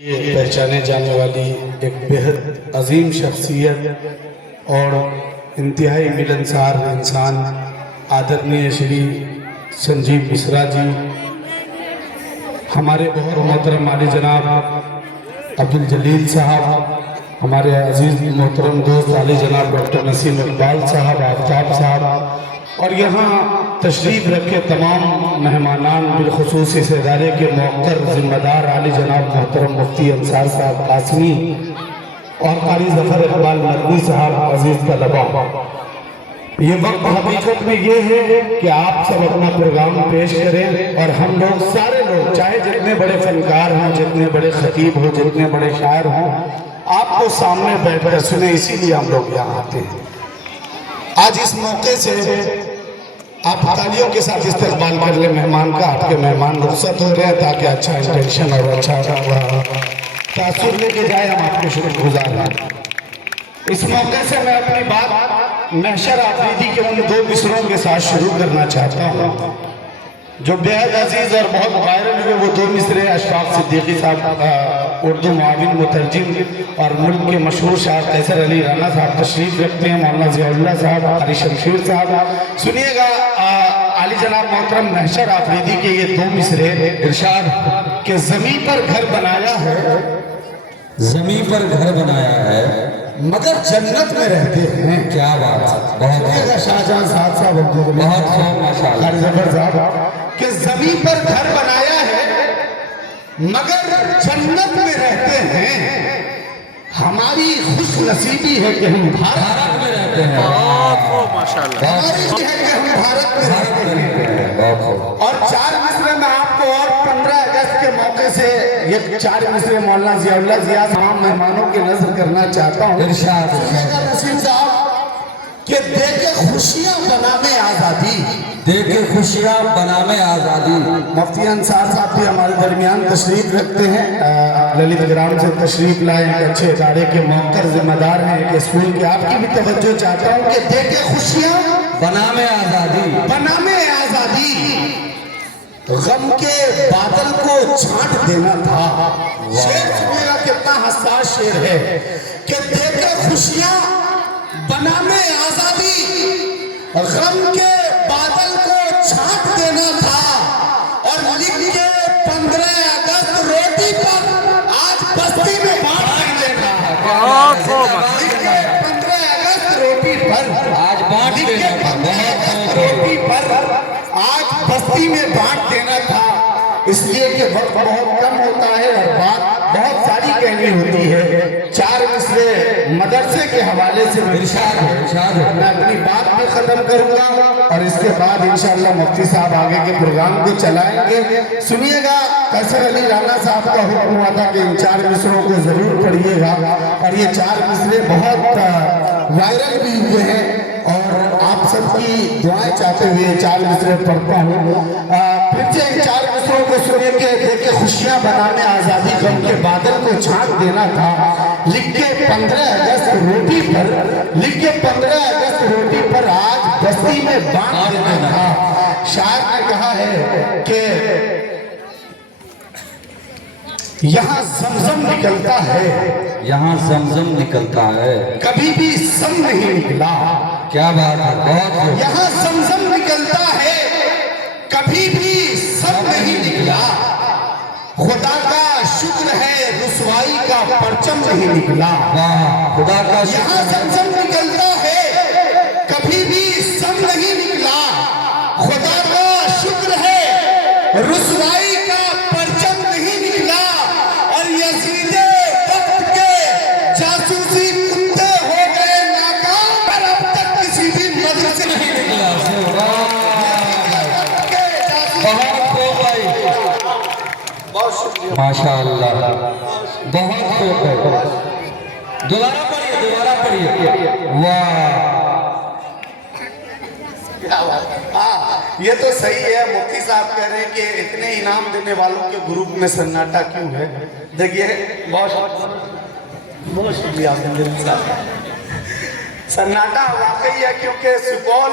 یہ پہچانے جانے والی ایک بہت عظیم شخصیت اور انتہائی ملنسار انسان آدرنیہ شری سنجیو مشرا جی، ہمارے بہت محترم عالی جناب عبدالجلیل صاحب، ہمارے عزیز محترم دوست عالی جناب ڈاکٹر نسیم اقبال صاحب، آفتاب صاحب، اور یہاں تشریف رکھے تمام مہمانان، بالخصوص اس ادارے کے موقر ذمہ دار عالی جناب محترم مفتی انصار صاحب قاسمی اور قاری ظفر اقبال مدنی صاحب، عزیز طلباء، یہ وقت حقیقت میں یہ ہے کہ آپ سب اپنا پروگرام پیش کریں اور ہم لوگ سارے لوگ، چاہے جتنے بڑے فنکار ہوں، جتنے بڑے خطیب ہوں، جتنے بڑے شاعر ہوں، آپ کو سامنے بیٹھ کر سنیں، اسی لیے ہم لوگ یہاں آتے ہیں۔ آج اس موقع سے آپ تالیوں کے ساتھ استقبال کر لیں مہمان کا، آپ کے مہمان رخصت ہو رہے ہیں تاکہ اچھا انٹینشن اور اچھا تاثر لے کے جائے، ہم آپ کے شکر گزار ہیں۔ اس موقع سے میں اپنی بات محشر آفریدی کے ان دو مصروں کے ساتھ شروع کرنا چاہتا ہوں جو بہت عزیز اور بہت وائرل ہوئے۔ وہ دو مصرے اشفاق صدیقی صاحب، اردو معاون مترجم اور ملک کے مشہور شاعر قیصر علی رانا صاحب تشریف رکھتے ہیں، مولانا ضیاء اللہ صاحب، قاری شمشیر صاحب۔ سنیے گا عالی جناب محترم محشر آفریدی کے یہ دو مصرے، ارشاد کہ زمین پر گھر بنایا ہے، زمین پر گھر بنایا ہے مگر جنت میں رہتے ہیں۔ کیا بات ہے، بہت سنیے گا شاہجہاں صاحب بہت خوب، ماشاءاللہ۔ قاری ظفر صاحب کہ زمین پر گھر بنایا ہے مگر جنت میں رہتے ہیں، ہماری خوش نصیبی ہے کہ ہم بھارت میں رہتے ہیں، بہت خوب ماشاءاللہ۔ ہماری ہے کہ ہم بھارت میں رہتے ہیں۔ بہت خوب۔ اور چار مصرے میں آپ کو اور 15 اگست کے موقع سے یہ چار مصرے مولانا ضیاء اللہ ضیاء تمام مہمانوں کے نظر کرنا چاہتا ہوں۔ ارشاد سنیے گا نسیم صاحب کہ دے کے خوشیاں بنامے آزادی، دے کے خوشیاں بنامے آزادی۔ مفتی انصار صاحب بھی ہمارے درمیان تشریف رکھتے ہیں، للت گرام سے تشریف لائے ہیں، اچھے ادارے کے موقر ذمہ دار ہیں ایک اسکول کے۔ آپ کی بھی توجہ چاہتا ہوں کہ دے کے خوشیاں بنامے آزادی، بنامے آزادی، غم کے بادل کو چھانٹ دینا تھا۔ شعر سنیے گا کتنا حساس شعر ہے کہ دے کے خوشیاں بنامے آزادی، غم کے بادل کو چھانٹ دینا تھا، اور لکھ کے 15 اگست روٹی پر آج بستی میں بانٹ دینا تھا۔ بہت خوب۔ لکھ کے 15 اگست روٹی پر آج بانٹ لکھ کے دینا تھا، 15 اگست روٹی پر آج بستی میں بانٹ دینا تھا۔ اس لیے کہ وقت بہت کم ہوتا ہے اور بات بہت ساری کہنی ہوتی ہے۔ چار مصرے مدرسے کے حوالے سے ارشاد ہے، ارشاد ہے۔ میں اپنی بات بھی ختم کروں گا اور اس کے بعد انشاءاللہ مفتی صاحب آگے کے پروگرام کو چلائیں گے۔ سنیے گا قیصر علی رانا صاحب کا حکم ہوا تھا کہ ان چار مصروں کو ضرور پڑھیے گا، اور یہ چار مصرے بہت وائرل بھی ہوئے ہیں، اور آپ سب کی دعائیں چاہتے ہوئے چار مصرے پڑھتا ہوں۔ پھر سے ان چار مصروں کو سنیے کہ دیکھے خوشیاں بنانے آزادی، غم کے بادل کو چھانٹ دینا تھا، لکھ کے 15 اگست روٹی پر، لکھ کے 15 اگست روٹی پر آج بستی میں بانٹ دینا تھا۔ شاعر نے کہا ہے کہ یہاں زمزم نکلتا ہے، یہاں زمزم نکلتا ہے، کبھی بھی سم نہیں نکلا۔ کیا بات ہے، بہت خوب۔ یہاں زمزم نکلتا ہے، کبھی بھی سم نہیں نکلا، خدا کا شکر ہے رسوائی کا پرچم نہیں نکلا۔ واہ، خدا کا یہاں شکر ہے۔ زمزم نکلتا ہے، کبھی بھی سم نہیں نکلا، خدا کا شکر ہے رسوائی کا پرچم نہیں نکلا، اور یزید وقت کے جاسوسی کتے ہو گئے ناکام، پر اب تک کسی بھی مدرسے نہیں نکلا۔ بہت خوب بھائی، بہت شکریہ۔ ماشاءاللہ، بہت خوب ہے۔ دوبارہ پڑھیے، دوبارہ پڑھیے۔ واہ، یہ تو صحیح ہے، مفتی صاحب کہہ رہے ہیں کہ اتنے انعام دینے والوں کے گروپ میں سناٹا کیوں ہے؟ دیکھیے بہت شکریہ صاحب۔ سناٹا واقعی ہے کیونکہ سپول